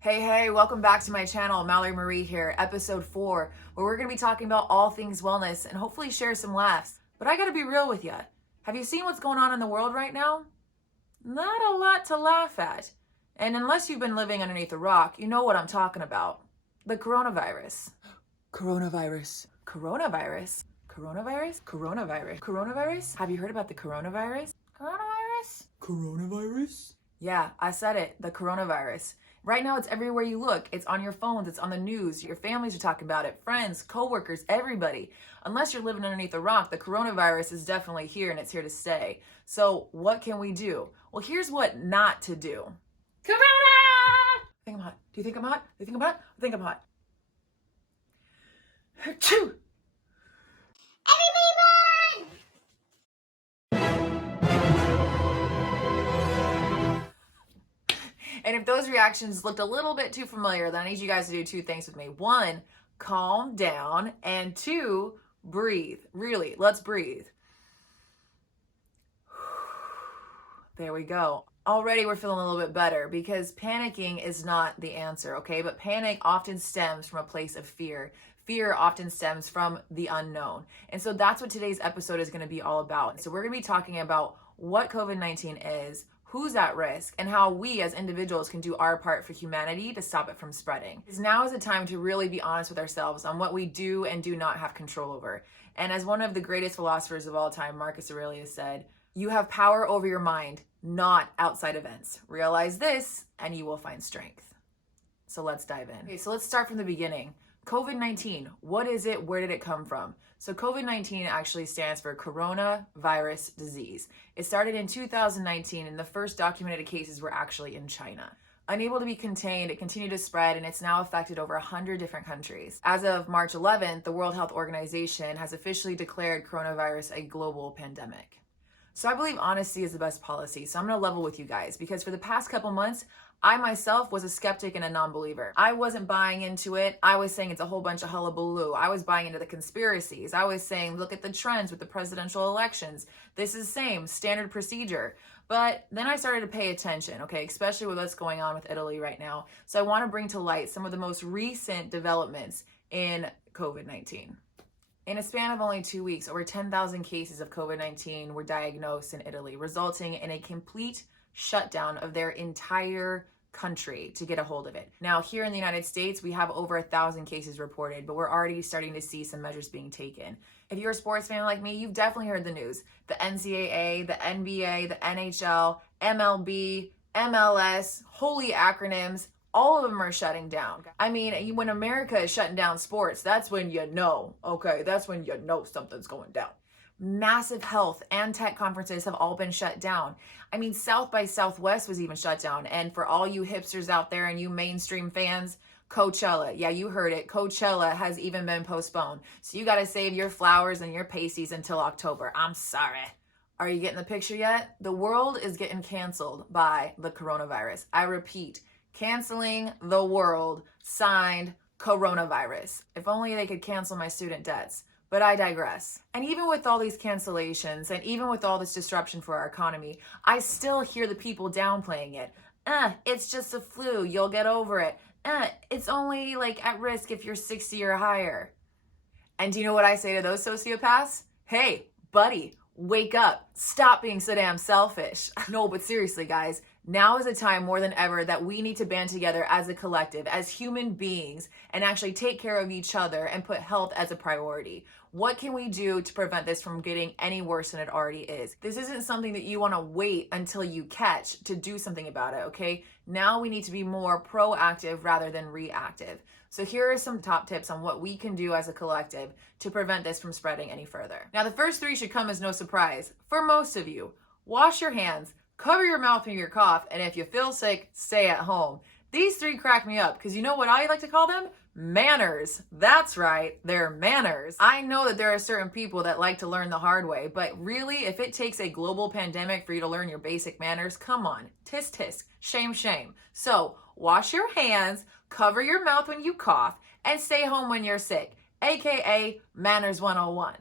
Hey, welcome back to my channel. Mallory Marie here, episode 4, where we're going to be talking about all things wellness and hopefully share some laughs. But I got to be real with you. Have you seen what's going on in the world right now? Not a lot to laugh at. And unless you've been living underneath a rock, you know what I'm talking about. The coronavirus. Coronavirus. Coronavirus. Coronavirus? Coronavirus. Coronavirus? Have you heard about the coronavirus? Coronavirus? Coronavirus? Yeah, I said it. The coronavirus. Right now, it's everywhere you look. It's on your phones. It's on the news. Your families are talking about it. Friends, coworkers, everybody. Unless you're living underneath a rock, the coronavirus is definitely here and it's here to stay. So what can we do? Well, here's what not to do. Corona! Think I'm hot. Do you think I'm hot? Do you think I'm hot? I think I'm hot. Achoo! And if those reactions looked a little bit too familiar, then I need you guys to do 2 things with me. 1, calm down. And 2, breathe. Really, let's breathe. There we go. Already we're feeling a little bit better because panicking is not the answer, okay? But panic often stems from a place of fear. Fear often stems from the unknown. And so that's what today's episode is going to be all about. So we're going to be talking about what COVID-19 is, who's at risk, and how we as individuals can do our part for humanity to stop it from spreading. Now is the time to really be honest with ourselves on what we do and do not have control over. And as one of the greatest philosophers of all time, Marcus Aurelius, said, you have power over your mind, not outside events. Realize this and you will find strength. So let's dive in. Okay, so let's start from the beginning. COVID-19, what is it? Where did it come from? So COVID-19 actually stands for coronavirus disease. It started in 2019 and the first documented cases were actually in China. Unable to be contained, it continued to spread and it's now affected over 100 different countries. As of March 11th, the World Health Organization has officially declared coronavirus a global pandemic. So I believe honesty is the best policy. So I'm going to level with you guys because for the past couple months, I myself was a skeptic and a non-believer. I wasn't buying into it. I was saying it's a whole bunch of hullabaloo. I was buying into the conspiracies. I was saying, look at the trends with the presidential elections. This is same, standard procedure. But then I started to pay attention, okay, especially with what's going on with Italy right now. So I want to bring to light some of the most recent developments in COVID-19. In a span of only 2 weeks, over 10,000 cases of COVID-19 were diagnosed in Italy, resulting in a complete shutdown of their entire country to get a hold of it. Now, here in the United States, we have over 1,000 cases reported, but we're already starting to see some measures being taken. If you're a sports fan like me, you've definitely heard the news. The NCAA, the NBA, the NHL, MLB, MLS, holy acronyms, all of them are shutting down. I mean, when America is shutting down sports, that's when you know, okay, that's when you know something's going down. Massive health and tech conferences have all been shut down. I mean, South by Southwest was even shut down. And for all you hipsters out there and you mainstream fans, Coachella, yeah, you heard it. Coachella has even been postponed. So you got to save your flowers and your pasties until October. I'm sorry. Are you getting the picture yet? The world is getting canceled by the coronavirus. I repeat, canceling the world, signed coronavirus. If only they could cancel my student debts. But I digress. And even with all these cancellations and even with all this disruption for our economy, I still hear the people downplaying it. It's just a flu. You'll get over it. It's only like at risk if you're 60 or higher. And do you know what I say to those sociopaths? Hey, buddy, wake up. Stop being so damn selfish. No, but seriously, guys, now is a time more than ever that we need to band together as a collective, as human beings, and actually take care of each other and put health as a priority. What can we do to prevent this from getting any worse than it already is? This isn't something that you want to wait until you catch to do something about it, okay? Now we need to be more proactive rather than reactive. So here are some top tips on what we can do as a collective to prevent this from spreading any further. Now, the first 3 should come as no surprise for most of you. Wash your hands, cover your mouth when you cough, and if you feel sick, stay at home. These 3 crack me up because you know what I like to call them? Manners. That's right, they're manners. I know that there are certain people that like to learn the hard way, but really, if it takes a global pandemic for you to learn your basic manners, come on, tisk tisk, shame shame. So wash your hands, cover your mouth when you cough, and stay home when you're sick, aka Manners 101.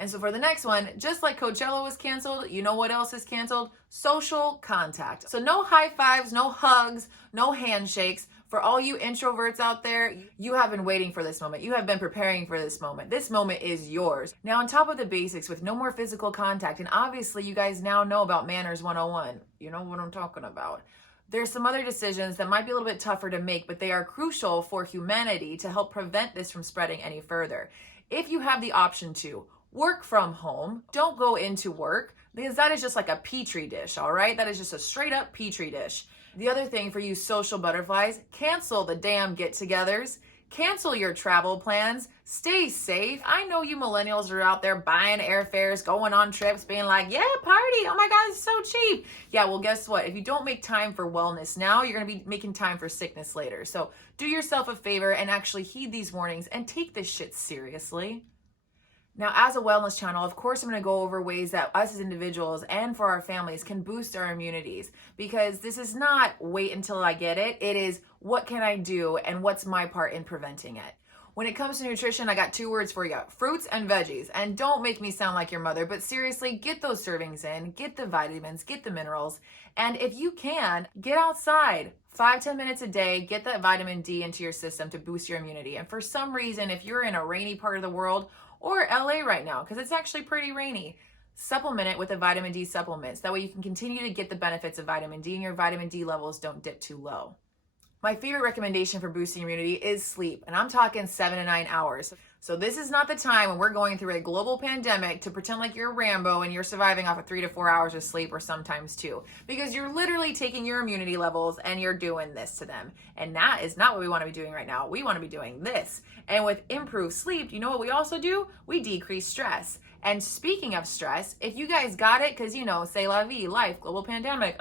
And so for the next one, just like Coachella was canceled, you know what else is canceled? Social contact. So no high fives, no hugs, no handshakes. For all you introverts out there, you have been waiting for this moment. You have been preparing for this moment. This moment is yours. Now, on top of the basics with no more physical contact, and obviously you guys now know about Manners 101. You know what I'm talking about. There's some other decisions that might be a little bit tougher to make, but they are crucial for humanity to help prevent this from spreading any further. If you have the option to work from home, don't go into work, because that is just like a petri dish, all right? That is just a straight up petri dish. The other thing for you social butterflies, cancel the damn get-togethers. Cancel your travel plans. Stay safe. I know you millennials are out there buying airfares, going on trips, being like, yeah, party. Oh my God, it's so cheap. Yeah, well, guess what? If you don't make time for wellness now, you're going to be making time for sickness later. So do yourself a favor and actually heed these warnings and take this shit seriously. Now, as a wellness channel, of course, I'm going to go over ways that us as individuals and for our families can boost our immunities, because this is not wait until I get it. It is what can I do and what's my part in preventing it. When it comes to nutrition, I got 2 words for you: fruits and veggies. And don't make me sound like your mother, but seriously, get those servings in, get the vitamins, get the minerals. And if you can, get outside 5-10 minutes a day, get that vitamin D into your system to boost your immunity. And for some reason, if you're in a rainy part of the world, or LA right now, because it's actually pretty rainy, supplement it with the vitamin D supplements. That way you can continue to get the benefits of vitamin D and your vitamin D levels don't dip too low. My favorite recommendation for boosting immunity is sleep, and I'm talking 7 to 9 hours. So this is not the time when we're going through a global pandemic to pretend like you're Rambo and you're surviving off of 3 to 4 hours of sleep, or sometimes 2, because you're literally taking your immunity levels and you're doing this to them. And that is not what we want to be doing right now. We want to be doing this. And with improved sleep, you know what we also do? We decrease stress. And speaking of stress, if you guys got it, because c'est la vie, life, global pandemic,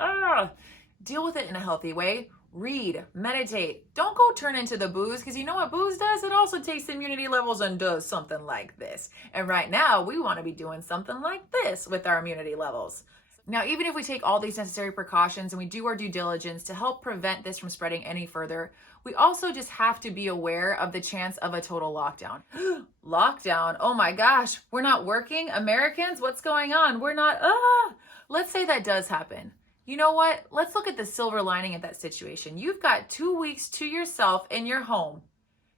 deal with it in a healthy way. Read, meditate. Don't go turn into the booze, because you know what booze does? It also takes the immunity levels and does something like this. And right now, we want to be doing something like this with our immunity levels. Now, even if we take all these necessary precautions and we do our due diligence to help prevent this from spreading any further, we also just have to be aware of the chance of a total lockdown. Lockdown? Oh my gosh, we're not working? Americans, what's going on? We're not, Let's say that does happen. You know what? Let's look at the silver lining of that situation. You've got 2 weeks to yourself in your home.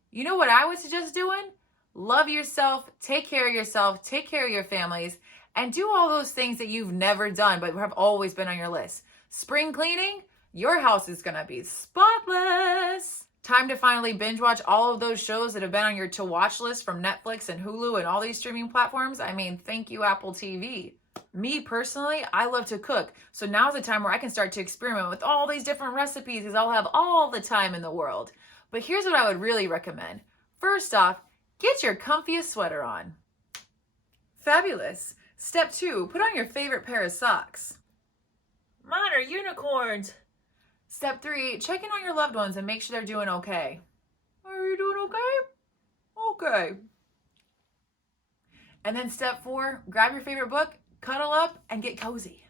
You know what I would suggest doing? Love yourself, take care of yourself, take care of your families, and do all those things that you've never done but have always been on your list. Spring cleaning, your house is gonna be spotless. Time to finally binge watch all of those shows that have been on your to watch list from Netflix and Hulu and all these streaming platforms. I mean, thank you, Apple TV. Me personally, I love to cook. So now's the time where I can start to experiment with all these different recipes, because I'll have all the time in the world. But here's what I would really recommend. First off, get your comfiest sweater on. Fabulous. Step 2, put on your favorite pair of socks. Mine are unicorns. Step 3, check in on your loved ones and make sure they're doing okay. Are you doing okay? Okay. And then step 4, grab your favorite book, cuddle up, and get cozy.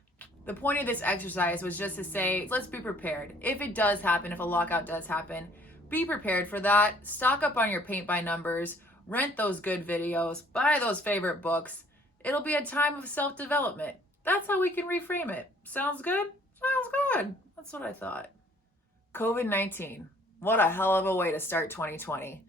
The point of this exercise was just to say, let's be prepared. If it does happen, if a lockout does happen, be prepared for that. Stock up on your paint by numbers, rent those good videos, buy those favorite books. It'll be a time of self-development. That's how we can reframe it. Sounds good? Sounds good. That's what I thought. COVID-19. What a hell of a way to start 2020.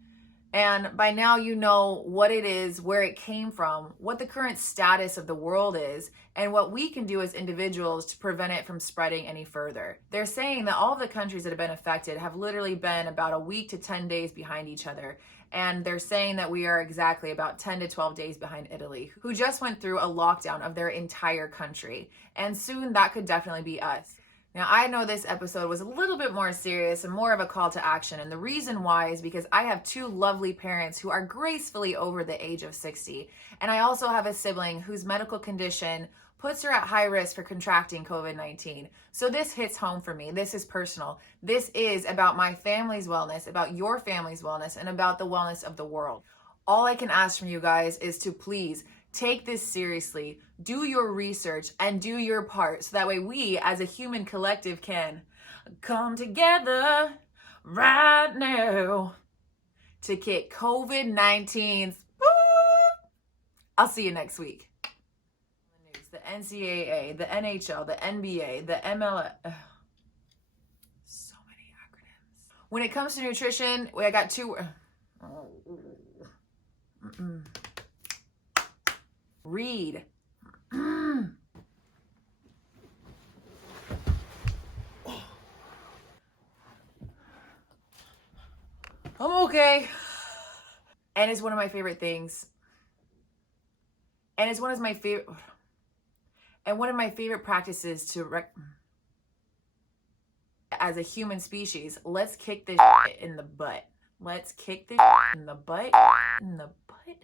And by now you know what it is, where it came from, what the current status of the world is, and what we can do as individuals to prevent it from spreading any further. They're saying that all of the countries that have been affected have literally been about a week to 10 days behind each other. And they're saying that we are exactly about 10 to 12 days behind Italy, who just went through a lockdown of their entire country. And soon that could definitely be us. Now, I know this episode was a little bit more serious and more of a call to action, and the reason why is because I have 2 lovely parents who are gracefully over the age of 60, and I also have a sibling whose medical condition puts her at high risk for contracting COVID-19. So this hits home for me. This is personal. This is about my family's wellness, about your family's wellness, and about the wellness of the world. All I can ask from you guys is to please take this seriously, do your research, and do your part, so that way we as a human collective can come together right now to kick COVID-19's. I'll see you next week. The NCAA, the NHL, the NBA, the MLS. So many acronyms. When it comes to nutrition, I got two. Read. I'm okay. And it's one of my favorite things. And it's one of my favorite. And one of my favorite practices to as a human species, let's kick this in the butt. Let's kick this in the butt. In the butt.